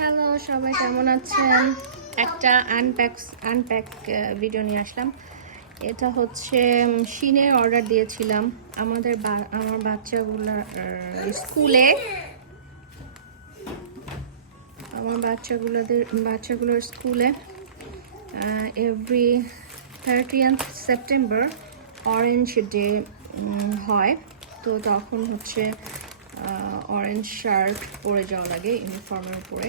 Hello সবাই কেমন আছেন? একটা আনপ্যাক আনপ্যাক ভিডিও নিয়ে আসলাম। এটা হচ্ছে শিনের অর্ডার দিয়েছিলাম আমাদের আমার বাচ্চাগুলোর স্কুলে। আমার বাচ্চাগুলোদের, বাচ্চাগুলোর স্কুলে every thirtieth September Orange Day হয়। তো তখন হচ্ছে অরেঞ্জ শার্ট পরে যাওয়া লাগে ইউনিফর্মের উপরে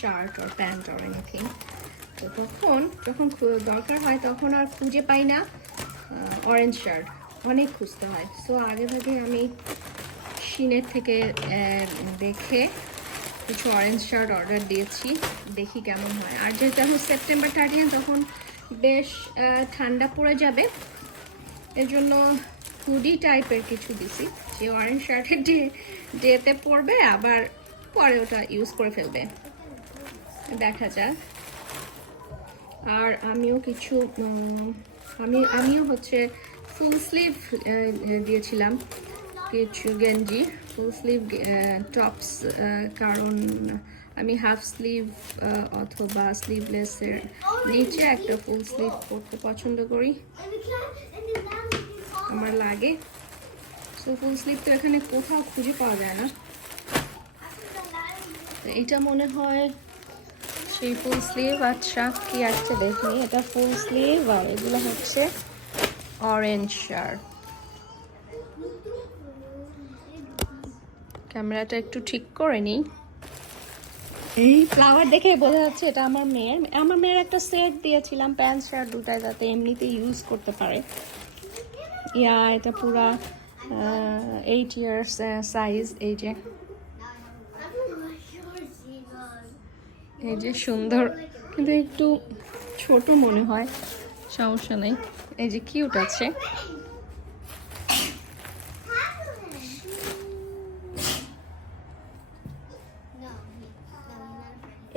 শার্ট আর প্যান্ট আর এনিথিং তো তখন, যখন দরকার হয় তখন আর খুঁজে পাই না অরেঞ্জ শার্ট অনেক খুঁজতে হয়। সো আগে ভাগে আমি সিনের থেকে দেখে কিছু অরেঞ্জ শার্ট অর্ডার দিয়েছি, দেখি কেমন হয়। আর যেহেতু এখন সেপ্টেম্বর থার্টিন তখন বেশ ঠান্ডা পড়ে যাবে, এর জন্য হুডি টাইপের কিছু দিছি, যে অরেঞ্জ শার্টের ডে, ডেতে পরবে, আবার পরে ওটা ইউজ করে ফেলবে। দেখা যাক। আর আমিও কিছু আমি, আমিও হচ্ছে ফুল স্লিভ দিয়েছিলাম কিছু গেঞ্জি ফুল স্লিভ টপস কারণ আমি হাফ স্লিভ অথবা স্লিভলেসের নিচে একটা ফুল স্লিভ পরতে পছন্দ করি। আমার লাগে। সো ফুল স্লিভ তো এখানে কোথাও খুঁজে পাওয়া যায় না। তো এটা মনে হয় সেই ফুল স্লিভ আচ্ছা কি আছে দেখিনি এটা ফুল স্লিভ আর এগুলো হচ্ছে অরেঞ্জ শার্ট ক্যামেরাটা একটু ঠিক করে নিই। এই ফ্লাওয়ার দেখে বোঝা যাচ্ছে এটা আমার মেয়ের। আমার মেয়ের একটা সেট দিয়েছিলাম প্যান্ট শার্ট দুটাই যাতে এমনিতে ইউজ করতে পারে। ইয়া, এটা পুরা এইট ইয়ার্স সাইজ এই যে। এই যে সুন্দর, কিন্তু একটু ছোট মনে হয়, সমস্যা নেই। এই যে কিউট আছে।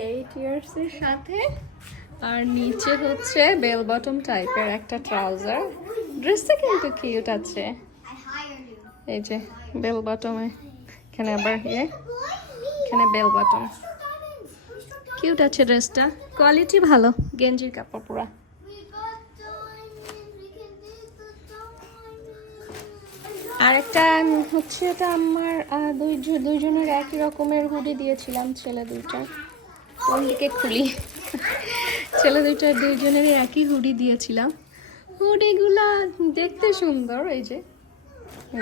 এইট ইয়ার্স এর সাথে, আর নিচে হচ্ছে বেল বটম টাইপের একটা ট্রাউজার ড্রেসটা কিন্তু কিউট আছে। এই যে বেল বটমে এখানে আবার ইয়ে। এখানে বেল বটম কিউট আছে ড্রেসটা কোয়ালিটি ভালো। গেঞ্জির কাপড় পুরা। আর একটা হচ্ছে এটা আমার দুই দুইজনের একই রকমের হুডি দিয়েছিলাম ছেলে দুইটা কোন দিকে খুলি। ছেলে দুইটার দুইজনেরই একই হুডি দিয়েছিলাম। হুডিগুলা দেখতে সুন্দর, এই যে।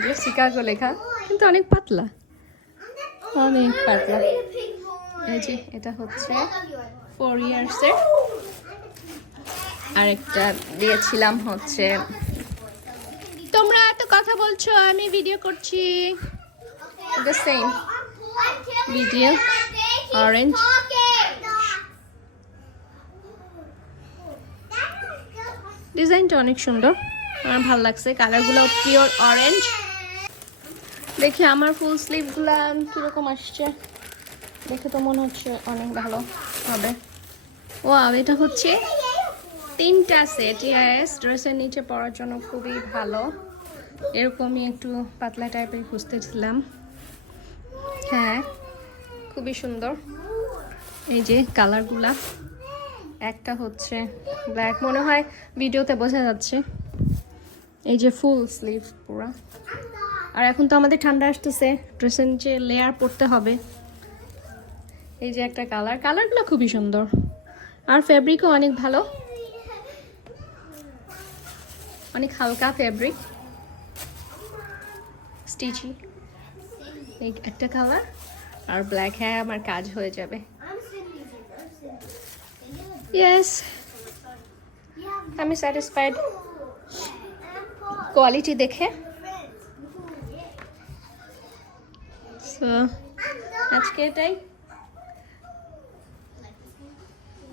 যে শিকাগো লেখা, কিন্তু অনেক পাতলা। অনেক পাতলা। এই যে, এটা হচ্ছে ফোর ইয়ার্সের আরেকটা দিয়েছিলাম হচ্ছে, তোমরা এত কথা বলছো, আমি ভিডিও করছি। দ্য সেম ভিডিও অরেঞ্জ ডিজাইনটা অনেক সুন্দর। আমার ভালো লাগছে। কালারগুলো পিওর অরেঞ্জ দেখি আমার ফুল স্লিভগুলো কীরকম আসছে। দেখে তো মনে হচ্ছে অনেক ভালো হবে। ও এটা হচ্ছে তিনটা সেট ইয়াস ড্রেসের নিচে পরার জন্য খুবই ভালো। এরকমই একটু পাতলা টাইপের খুঁজতেছিলাম। হ্যাঁ খুবই সুন্দর। এই যে কালারগুলা একটা হচ্ছে ব্ল্যাক মনে হয় ভিডিওতে বোঝা যাচ্ছে। এই যে ফুল স্লিভ পুরা। আর এখন তো আমাদের ঠান্ডা আসতেছে ড্রেসের নিচে লেয়ার পরতে হবে। এই যে একটা কালার কালারগুলো খুবই সুন্দর। আর ফেব্রিকও অনেক ভালো। অনেক হালকা ফেব্রিক স্টিচি একটা কালার আর ব্ল্যাক হ্যাঁ আমার কাজ হয়ে যাবে। ইয়েস আমি স্যাটিসফাইড কোয়ালিটি দেখে। So, আজকে এটাই।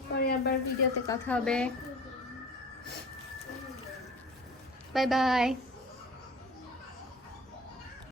পরে আবার ভিডিওতে কথা হবে। Bye bye